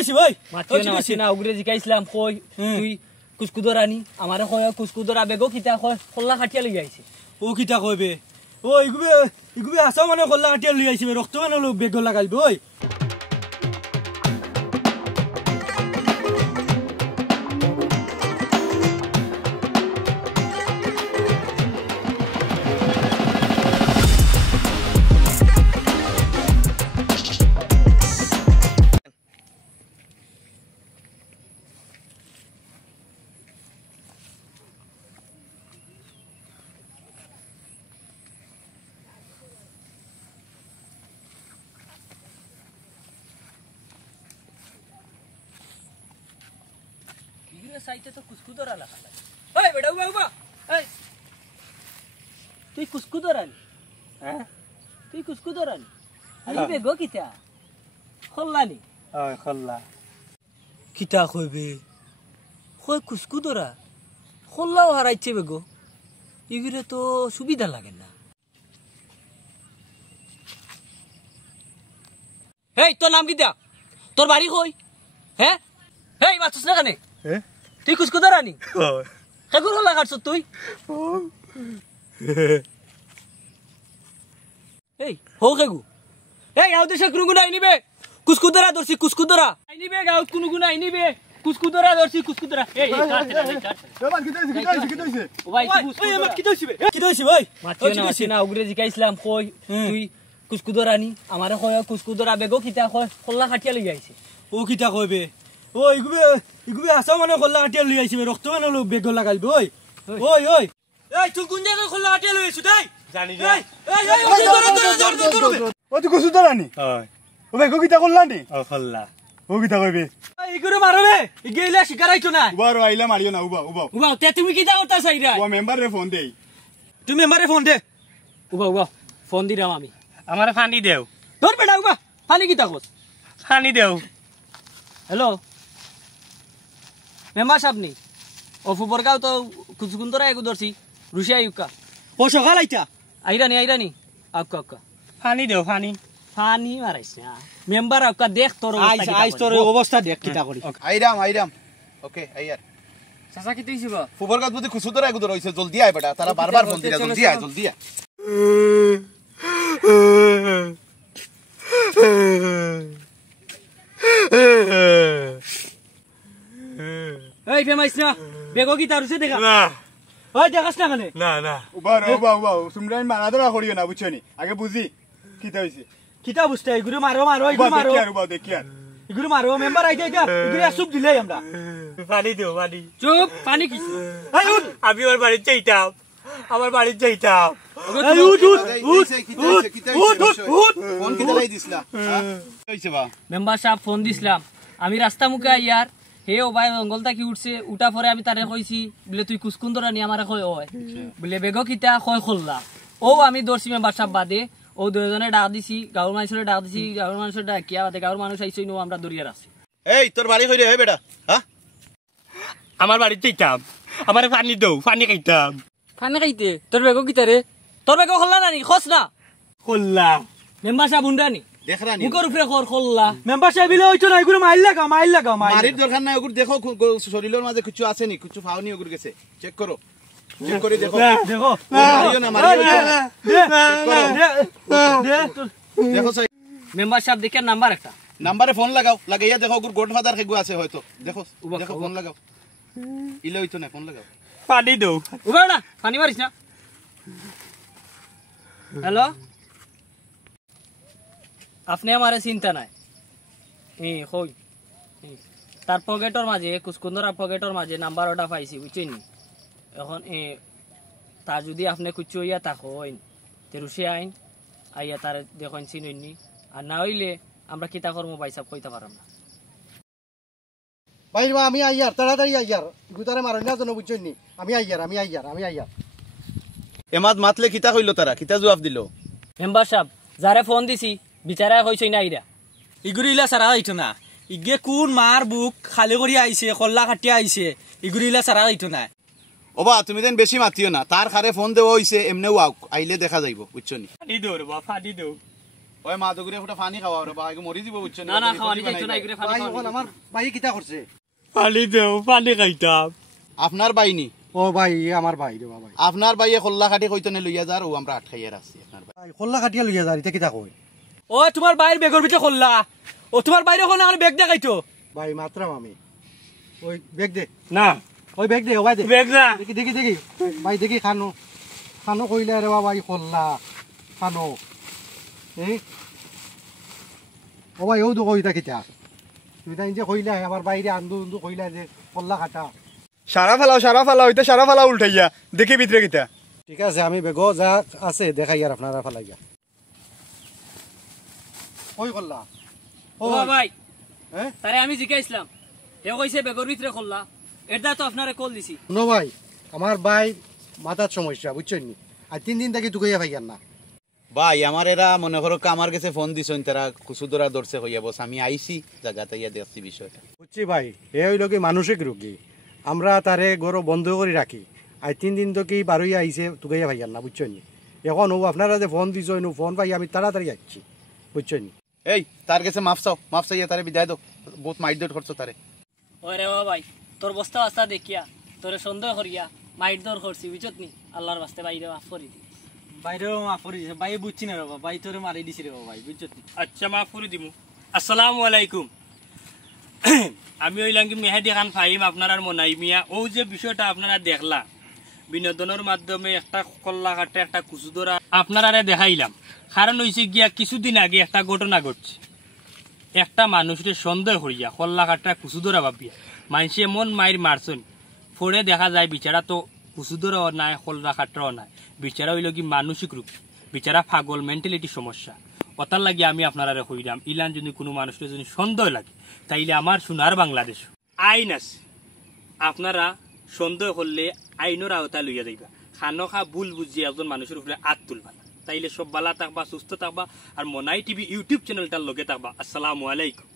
হইছে ভাই মাতি না উগরে জিকাইছিলাম কই তুই কুসকুদর আনি আমারে কয় কুসকুদর আবেগো কিতা কয় খল্লা কাটিয়া লই আইছে ও কিতা কইবে ও ইগুবে আসা মানে খল্লা কাটিয়া লই আইছে রক্ত মানে বেগ লাগাইবে ওই সাইতে তো কুসকুদর আলা খালা ওই বেটা বাবা এই তুই কুসকুদর আনি হ্যাঁ তুই কুসকুদর আনি আরে বেগো কিতা খল্লানি ওই খল্লা কিতা কইবে কই কুসকুদরা খল্লাও হারাইছে বেগো ইগিরে তো সুবিধা লাগে না এই তোর নাম কিতা তোর বাড়ি কই হ্যাঁ এই বাচ্চাস না কানে হ্যাঁ তুই কুসকুদর আনি কেগুর হল্লা কাটছ তুই এই হো কেগু এই গাঁও দেশে কোনো গুণ আইনিবে কুসকুদরা ধরছি কুসকুদরা আইনিবে গাঁও কোনো গুণ আইনিবে কুসকুদরা ধরছি কুসকুদরা এই মাতি না উগরে জিকাইছিলাম কই তুই কুসকুদর আনি আমারে কয় কুসকুদর আবেগো কিতা কয় খল্লা কাটিয়া লই আইছে ও কিতা কইবে ও ইগুবে আসা মানে খল্লা কাটিয়া লই আইছে রক্ত মানে বেগ লাগাইবে ওই ওই ওই এই তুই কোন জায়গায় খল্লা কাটিয়া লই আইছ তাই জানি এই ও তুই কুসকুদর আনি হয় ও ভাই কিতা করলানি ও খল্লা ও কিতা কইবে ইগুরে মারবে ইগেইলা শিকার আইছো না উবারো আইলা মারিও না উবা উবা তে তুমি কিতা করতা চাইরা ও মেম্বার রে ফোন দেই তুমি মেম্বারে ফোন দে উবা ফোন দিরাম আমি আমারে ফানি দেও ধর বেটা উবা ফানি কিতা কস ফানি দেও হ্যালো মেম্বার সাহেব নি অফুবর গাঁও তো কুসকুন্দরা এগু ধরছি রুশিয়া ইউকা ও সকাল আইতা আইরানি আক্কা ফানি দেও ফানি ফানি মারাইছ না মেম্বার আক্কা দেখ তোর আইস তোর অবস্থা দেখ কিতা করি আইরাম ওকে আইয়ার চাচা কি তুইছিস বা ফুবর গাছ বুঝি কুসকুদর আইগু ধর হইছে জলদি আয় বেটা তারা বারবার ফোন দিরা জলদি আয় এই ফেমাইছ না বেগো কি তারুছে দেখা না ওই দেখাস না মানে না উবা সুমরাইন মারাদরা করিও না বুঝছনি আগে বুঝি কিতা হইছে কিতা বুঝতে ইগুরে মারো ইগুরে মারো দেখি আর ইগুরে মারো মেম্বার আইতা ইগুরে সুপ দিলাই আমরা পানি দিও পানি চুপ পানি কি আমি আমার বাড়ি চাইতাম এই উঠ ফোন কিতা লাই দিছলা হইছে বা মেম্বার সাহেব ফোন দিছিলাম আমি রাস্তা মুখে আইয়ার হে ও ভাই জঙ্গলটা কি উঠছে উঠা পরে আমি তারে কইছি বলে তুই কুসকুন্দরা নি আমারে কয় ওই বলে বেগো কিতা কয় খল্লা ও আমি দর্শি মেম্বার সাহেব বাদে ও দুজনে ডাক দিছি গাঁর মানুষের ডাক কিয়া বাদে গাঁর মানুষ আইছই নো আমরা দরিয়ার আছি এই তোর বাড়ি কইরে হে বেটা হ্যাঁ আমার বাড়ি চাইতাম আমার পানি দাও পানি খাইতাম খানে খাইতে তোর বেগো কিতা রে তোর বেগো খল্লা নানি খস না খোল্লা মেম্বার সাহেব উন্ডানি দেখরানি মুখের উপরে খল্লা মেম্বার সাহেব বিলে হইতো না ইগুরে মাইল লাগাও মারির দরকার নাই ওগুর দেখো শরীরের মাঝে কিছু আছে নি কিছু ফাওনি ওগুর গেছে চেক করো চেক করে দেখো দেখো মারিও না দেখো সাই মেম্বার সাহেব দেখে নাম্বার একটা নাম্বারে ফোন লাগাও লাগাইয়া দেখো ওগুর গডফাদার খেগু আছে হয়তো দেখো ফোন লাগাও ইলে হইতো না ফোন লাগাও পানি দাও উবা না পানি মারিস না হ্যালো আপনি আমারে চিন্তা নাই কই তার পকেটর মাঝে কুসকুন্দরা পকেটর মাঝে নাম্বার ওটা পাইছি বুঝছেন এখন তার যদি আপনি কুচু হইয়া থাকেন তে রুশি আইন আইয়া তার দেখেন চিননি আর না হইলে আমরা কিতা করবো ভাই সাহেব কইতে পারলাম না ভাই আমি আইয়ার তাড়াতাড়ি আইয়ার গুতারে মারন না জন্য বুঝছনি আমি আইয়ার এমাদ মাতলে কিতা কইলো তারা কিতা জবাব দিল মেম্বার সাহেব যারে ফোন দিছি বিচারা হইছই না আইরা ইগুরে ইলা সারা হইতো না ইগে কোন মার বুক খালি করি আইছে খল্লা কাটিয়া আইছে ইগুরে ইলা সারা হইতো না ওবা তুমি দেন বেশি মাতিও না তার খারে ফোন দেওয়া হইছে এমনেও আইলে দেখা যাইব বুঝছনি পানি দাও রে বাবা পানি দাও ওই মা তো ফুটা পানি খাওয়া রে ভাই মরি দিব বুঝছেন না না খাওয়ানি যাইতো না এগুলো ভাই এখন আমার ভাই কিতা করছে পানি দেও পানি খাইতাম আপনার বাইনি ও ভাই আমার ভাই রে ভাই আপনার বাইয়ে খোল্লা খাটি কইতনে লইয়া যার ও আমরা আটকাইয়া রাখছি আপনার ভাই ভাই খোল্লা কাটিয়া লইয়া যা এটা কিতা কই ও তোমার বাইর বেগর ভিতরে খোল্লা ও তোমার বাইরে এখন আমার বেগ দেখাইতো ভাই মাত্রাম আমি ওই বেগ দে না ওই বেগ দে ও ভাই দে বেগ না দেখি দেখি দেখি ভাই দেখি খানো খানো কইলে রে ভাই খোল্লা খানো ও ভাই ও তো কইতা কিতা তুই তাই যে কইলা আমার বাইরে আন্দু আন্দু কইলা যে খোল্লা কাটা সারা ফালাও হইতে সারা ফালাও উল্টাইয়া দেখি ভিতরে কিতা ঠিক আছে আমি বেগো যা আছে দেখাই আর আপনারা ফালাইয়া ওই খোল্লা ও ভাই হ্যাঁ তারে আমি জিজ্ঞাসলাম এ কইছে বেগর ভিতরে খোল্লা এটা তো আপনারে কল দিছি শুনো ভাই আমার ভাই মাথার সমস্যা বুঝছেন নি আর 3 দিন থেকে তুকাইয়া ভাইয়ার না ভাই আমার এরা মনে করো আমার কাছে ফোন দিছেন তারা কুসুদরা ধরছে হইয়া বস আমি আইছি জায়গাতে ইয়া দেখছি বিষয়টা বুঝছি ভাই এ হইল কি মানসিক রোগী আমরা তারে গরো বন্ধ করে রাখি আর 3 দিন তো কি বারোই আইছে তুকাইয়া ভাইয়ার না বুঝছেন নি এখন ও আপনারা যে ফোন দিছেন ফোন পাই আমি তাড়াতাড়ি যাচ্ছি বুঝছেন নি এই তার কাছে মাফ চাইয়া তারে বিদায় দাও বহুত মাইট করছো তারে ওরে ও ভাই তোর বস্তা বস্তা দেখিয়া তোরে সন্দেহ করিয়া মাইট দর করছি বুঝত নি আল্লাহর বাস্তে বাইরে মাফ করে দি বাইরেও মাফ করে দিছে ভাই বুঝছি না রে বাবা ভাই তোরে মারি দিছি রে বাবা ভাই বুঝছ আচ্ছা মাফ করে দিমু আসসালামু আলাইকুম আমি হইলাম কি মেহেদি খান ফাহিম আপনার মনাই মিয়া ও যে বিষয়টা আপনারা দেখলা বিনোদনের মাধ্যমে একটা কল্লা কাটে একটা কুচু ধরা আপনারা দেখাইলাম কারণ হয়েছে গিয়া কিছুদিন আগে একটা ঘটনা ঘটছে একটা মানুষের সন্দেহ করিয়া কল্লা কাটা কুচু ধরা ভাবিয়া মানুষে মন মায়ের মারছেন পরে দেখা যায় বিচারা তো কুচু ধরাও নাই কল্লা কাটাও নাই বিচারা হইল কি মানসিক রোগ বিচারা পাগল মেন্টালিটি সমস্যা ওটার লাগে আমি আপনারা কইলাম ইলান যদি কোনো মানুষের যদি সন্দেহ লাগে তাইলে আমার সোনার বাংলাদেশ আইন আছে আপনারা সন্দেহ করলে আইনের আওতায় লইয়া যাইবা খানো খা ভুল বুঝিয়ে একজন মানুষের উপরে হাত তুলবা না তাইলে সব বালা থাকবা সুস্থ থাকবা আর মনাই টিভি ইউটিউব চ্যানেলটার লগে থাকবা আসসালামু আলাইকুম।